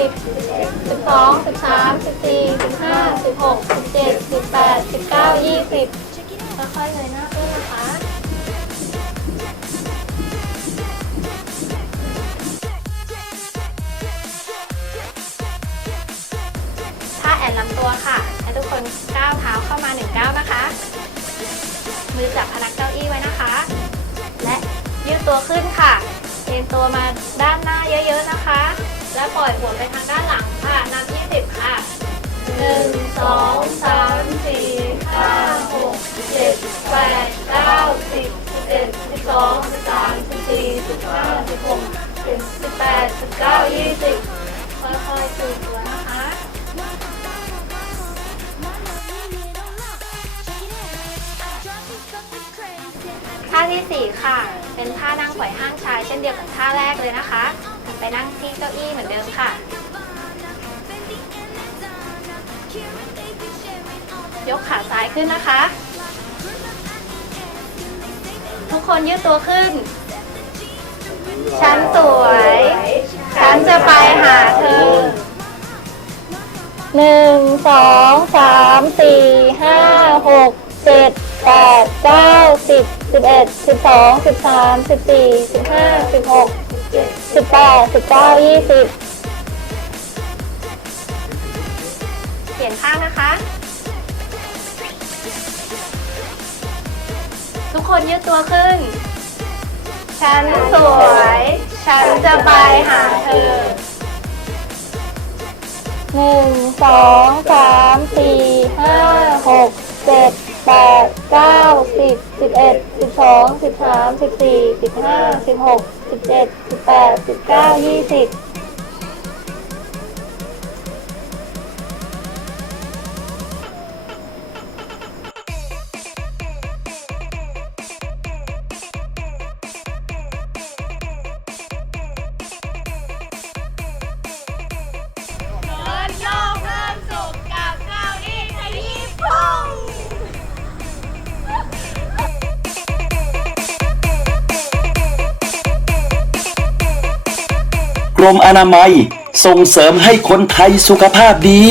สองสิบสามสิบสี่สิบห้าสิบหกสิบเจ็ดสิบแปดสิบเก้ายี่สิบค่อยๆเลยหน้าขึ้นนะคะท่าแอนลำตัวค่ะให้ทุกคนก้าวเท้าเข้ามาหนึ่งก้าวนะคะ มือจับพนักเก้าอี้ไว้นะคะ และยืดตัวขึ้นค่ะเอ็นตัวมาด้านหน้าเยอะๆนะคะ และปล่อยหัวไปทางด้านหลังค่ะ นับยี่สิบค่ะหนึ่งสองสามสี่ห้าหกเจ็ดแปดเก้าสิบสิบเอ็ดสิบสองสิบสามสิบสี่สิบห้าสิบหกสิบแปดสิบเก้ายี่สิบค่อยๆตัวนะคะท่าที่ 4 ค่ะ เป็นท่านั่งปล่อยห้างชายเช่นเดียวกับท่าแรกเลยนะคะ ไปนั่งที่เก้าอี้เหมือนเดิมค่ะ ยกขาซ้ายขึ้นนะคะ ทุกคนยืดตัวขึ้น ฉันสวย ฉันจะไปหาเธอหนึ่งสองสามสี่ห้าหกเจ็ดแปดเก้าสิบสิบเอ็ดสิบสองสิบสามสิบสี่สิบห้า สิบแปดสิบเก้ายี่สิบเปลี่ยนข้างนะคะ ทุกคนยืดตัวขึ้น ฉันสวย ฉันจะไปหาเธอหนึ่งสองสามสี่ห้าหกเจ็ดแปดเก้าสิบสิบเอ็ด สองสิบสามสิบสี่สิบห้าสิบหกสิบเจ็ดสิบแปดสิบเก้ายี่สิบ รมอนามัย ส่งเสริมให้คนไทยสุขภาพดี